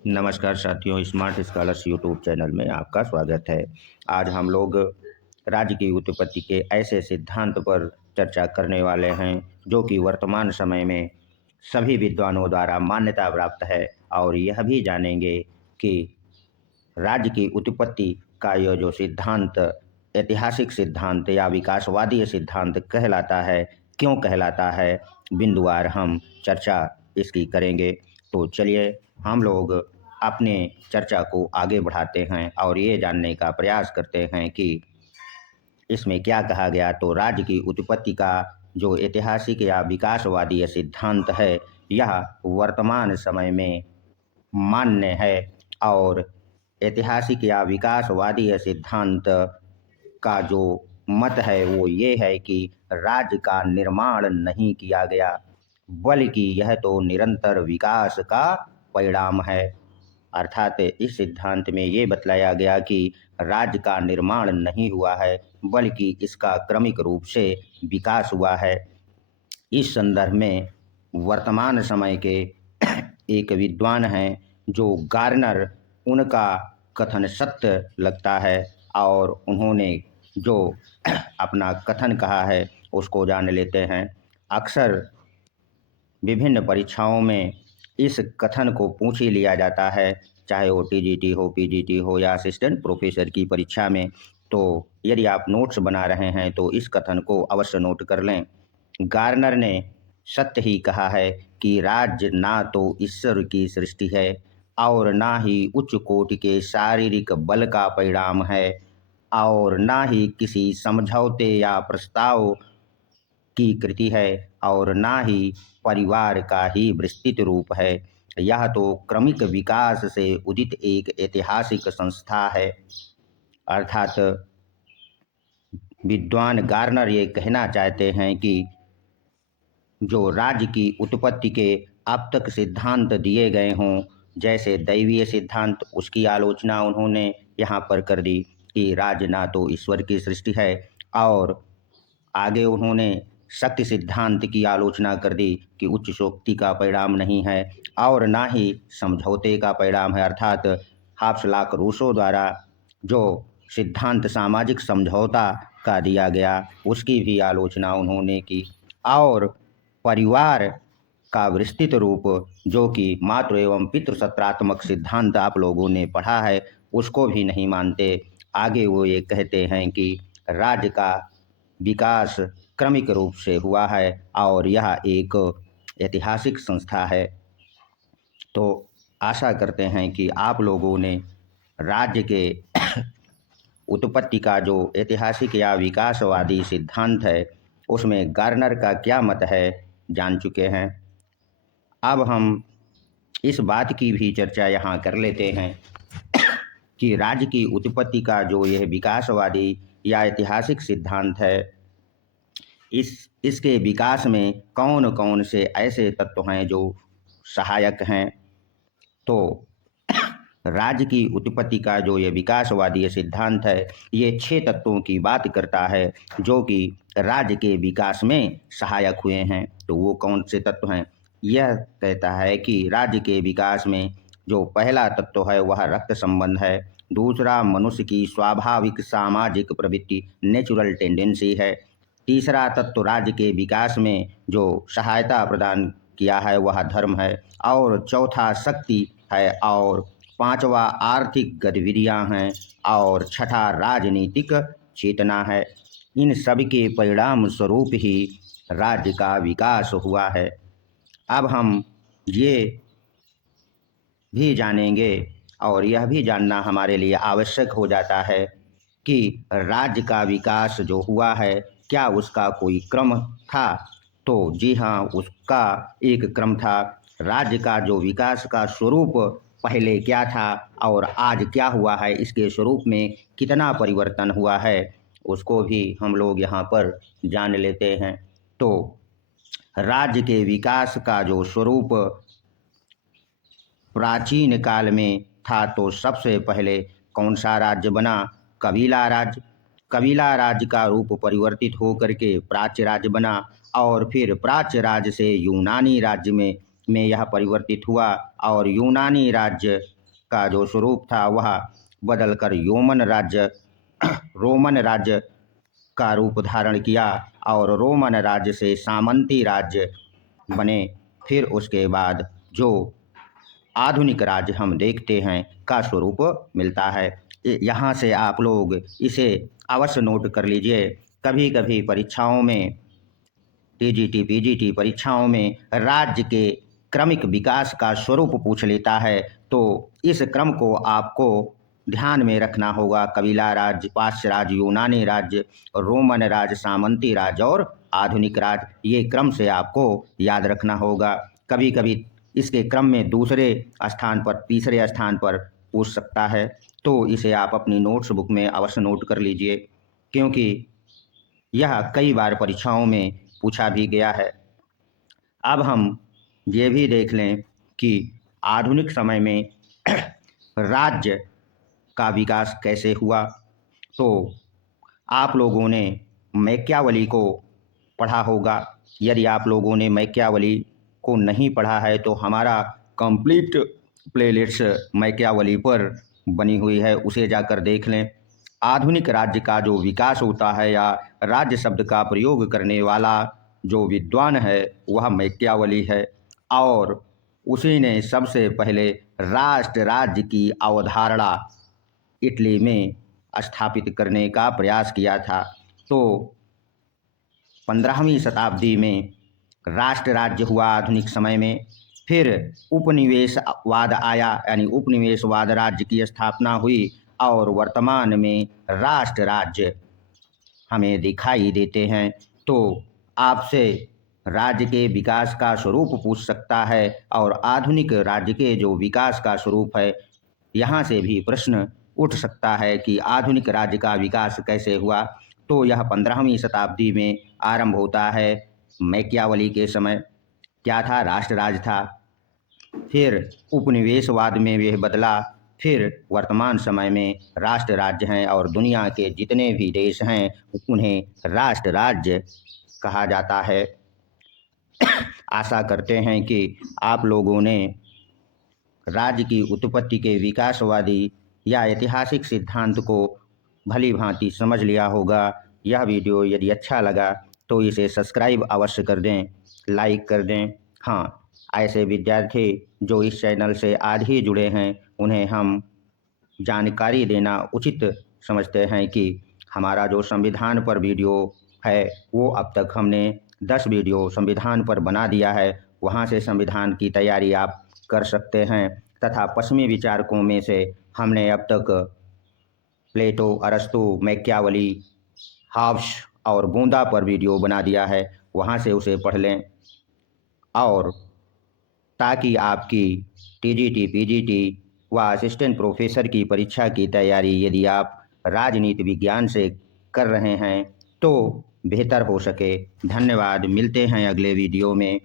नमस्कार साथियों, smart scholars YouTube channel में आपका स्वागत है। आज हम लोग राज्य की उत्पत्ति के ऐसे सिद्धांत पर चर्चा करने वाले हैं जो कि वर्तमान समय में सभी विद्वानों द्वारा मान्यता प्राप्त है। और यह भी जानेंगे कि राज्य की उत्पत्ति का यह जो सिद्धांत ऐतिहासिक सिद्धांत या विकासवादी सिद्धांत कहलाता है, क्यों कहलाता है, बिंदुवार हम चर्चा इसकी करेंगे। तो चलिए हम लोग अपने चर्चा को आगे बढ़ाते हैं और ये जानने का प्रयास करते हैं कि इसमें क्या कहा गया। तो राज्य की उत्पत्ति का जो ऐतिहासिक या विकासवादी सिद्धांत है, यह वर्तमान समय में मान्य है। और ऐतिहासिक या विकासवादी सिद्धांत का जो मत है वो ये है कि राज्य का निर्माण नहीं किया गया, बल्कि यह तो निरंतर विकास का परिणाम है। अर्थात इस सिद्धांत में ये बतलाया गया कि राज्य का निर्माण नहीं हुआ है, बल्कि इसका क्रमिक रूप से विकास हुआ है। इस संदर्भ में वर्तमान समय के एक विद्वान हैं जो गार्नर, उनका कथन सत्य लगता है और उन्होंने जो अपना कथन कहा है उसको जान लेते हैं। अक्सर विभिन्न परीक्षाओं में इस कथन को पूछ ही लिया जाता है, चाहे वो टीजीटी हो, पीजीटी हो या असिस्टेंट प्रोफेसर की परीक्षा में। तो यदि आप नोट्स बना रहे हैं तो इस कथन को अवश्य नोट कर लें। गार्नर ने सत्य ही कहा है कि राज्य ना तो ईश्वर की सृष्टि है और ना ही उच्च कोटि के शारीरिक बल का परिणाम है और ना ही किसी समझौते या प्रस्ताव की कृति है और ना ही परिवार का ही विस्तृत रूप है। यह तो क्रमिक विकास से उदित एक ऐतिहासिक संस्था है। अर्थात विद्वान गार्नर ये कहना चाहते हैं कि जो राज्य की उत्पत्ति के अब तक सिद्धांत दिए गए हों, जैसे दैवीय सिद्धांत, उसकी आलोचना उन्होंने यहाँ पर कर दी कि राज्य ना तो ईश्वर की सृष्टि है। और आगे उन्होंने शक्ति सिद्धांत की आलोचना कर दी कि उच्च शक्ति का परिणाम नहीं है और ना ही समझौते का परिणाम है। अर्थात हाप्सलाक रूसो द्वारा जो सिद्धांत सामाजिक समझौता का दिया गया, उसकी भी आलोचना उन्होंने की। और परिवार का विस्तृत रूप जो कि मातृ एवं पितृ सत्रात्मक सिद्धांत आप लोगों ने पढ़ा है, उसको भी नहीं मानते। आगे वो ये कहते हैं कि राज्य का विकास क्रमिक रूप से हुआ है और यह एक ऐतिहासिक संस्था है। तो आशा करते हैं कि आप लोगों ने राज्य के उत्पत्ति का जो ऐतिहासिक या विकासवादी सिद्धांत है, उसमें गार्नर का क्या मत है, जान चुके हैं। अब हम इस बात की भी चर्चा यहाँ कर लेते हैं कि राज्य की उत्पत्ति का जो यह विकासवादी या ऐतिहासिक सिद्धांत है, इसके विकास में कौन कौन से ऐसे तत्व हैं जो सहायक हैं। तो राज्य की उत्पत्ति का जो ये विकासवादी सिद्धांत है, ये 6 तत्वों की बात करता है जो कि राज्य के विकास में सहायक हुए हैं। तो वो कौन से तत्व हैं? यह कहता है कि राज्य के विकास में जो पहला तत्व है वह रक्त संबंध है। दूसरा मनुष्य की स्वाभाविक सामाजिक प्रवृत्ति, नेचुरल टेंडेंसी है। तीसरा तत्व राज्य के विकास में जो सहायता प्रदान किया है वह धर्म है। और चौथा शक्ति है। और पांचवा आर्थिक गतिविधियां हैं। और छठा राजनीतिक चेतना है। इन सब के परिणाम स्वरूप ही राज्य का विकास हुआ है। अब हम ये भी जानेंगे और यह भी जानना हमारे लिए आवश्यक हो जाता है कि राज्य का विकास जो हुआ है, क्या उसका कोई क्रम था? तो जी हाँ, उसका एक क्रम था। राज्य का जो विकास का स्वरूप पहले क्या था और आज क्या हुआ है, इसके स्वरूप में कितना परिवर्तन हुआ है, उसको भी हम लोग यहाँ पर जान लेते हैं। तो राज्य के विकास का जो स्वरूप प्राचीन काल में था, तो सबसे पहले कौन सा राज्य बना? कबीला राज्य। कबीला राज्य का रूप परिवर्तित होकर के प्राच्य राज्य बना और फिर प्राच्य राज्य से यूनानी राज्य में में यह परिवर्तित हुआ और यूनानी राज्य का जो स्वरूप था वह बदलकर रोमन राज्य का रूप धारण किया और रोमन राज्य से सामंती राज्य बने। फिर उसके बाद जो आधुनिक राज्य हम देखते हैं का स्वरूप मिलता है। यहाँ से आप लोग इसे अवश्य नोट कर लीजिए। कभी कभी परीक्षाओं में, टीजीटी पीजीटी परीक्षाओं में राज्य के क्रमिक विकास का स्वरूप पूछ लेता है, तो इस क्रम को आपको ध्यान में रखना होगा। कबीला राज्य, पाश्च राज्य, यूनानी राज्य, रोमन राज्य, सामंती राज्य और आधुनिक राज्य, ये क्रम से आपको याद रखना होगा। कभी कभी इसके क्रम में दूसरे स्थान पर, तीसरे स्थान पर पूछ सकता है, तो इसे आप अपनी नोट्स बुक में अवश्य नोट कर लीजिए, क्योंकि यह कई बार परीक्षाओं में पूछा भी गया है। अब हम ये भी देख लें कि आधुनिक समय में राज्य का विकास कैसे हुआ। तो आप लोगों ने मैकियावली को पढ़ा होगा। यदि आप लोगों ने मैकियावली को नहीं पढ़ा है तो हमारा कंप्लीट प्लेलिस्ट मैकियावली पर बनी हुई है, उसे जाकर देख लें। आधुनिक राज्य का जो विकास होता है या राज्य शब्द का प्रयोग करने वाला जो विद्वान है वह मैकियावली है, और उसी ने सबसे पहले राष्ट्र राज्य की अवधारणा इटली में स्थापित करने का प्रयास किया था। तो 15वीं शताब्दी में राष्ट्र राज्य हुआ आधुनिक समय में। फिर उपनिवेशवाद आया, यानी उपनिवेशवाद राज्य की स्थापना हुई और वर्तमान में राष्ट्र राज्य हमें दिखाई देते हैं। तो आपसे राज्य के विकास का स्वरूप पूछ सकता है और आधुनिक राज्य के जो विकास का स्वरूप है, यहाँ से भी प्रश्न उठ सकता है कि आधुनिक राज्य का विकास कैसे हुआ। तो यह 15वीं शताब्दी में आरंभ होता है। मैकियावली के समय क्या था? राष्ट्र राज्य था। फिर उपनिवेशवाद में वह बदला। फिर वर्तमान समय में राष्ट्र राज्य हैं और दुनिया के जितने भी देश हैं उन्हें राष्ट्र राज्य कहा जाता है। आशा करते हैं कि आप लोगों ने राज्य की उत्पत्ति के विकासवादी या ऐतिहासिक सिद्धांत को भली भांति समझ लिया होगा। यह वीडियो यदि अच्छा लगा तो इसे सब्सक्राइब अवश्य कर दें, लाइक कर दें। हाँ, ऐसे विद्यार्थी जो इस चैनल से आज ही जुड़े हैं उन्हें हम जानकारी देना उचित समझते हैं कि हमारा जो संविधान पर वीडियो है वो अब तक हमने 10 वीडियो संविधान पर बना दिया है। वहाँ से संविधान की तैयारी आप कर सकते हैं। तथा पश्चिमी विचारकों में से हमने अब तक प्लेटो, अरस्तु, मैकियावली, हाब्स और गोंदा पर वीडियो बना दिया है, वहाँ से उसे पढ़ लें। और ताकि आपकी टीजीटी, पीजीटी व असिस्टेंट प्रोफेसर की परीक्षा की तैयारी यदि आप राजनीति विज्ञान से कर रहे हैं तो बेहतर हो सके। धन्यवाद। मिलते हैं अगले वीडियो में।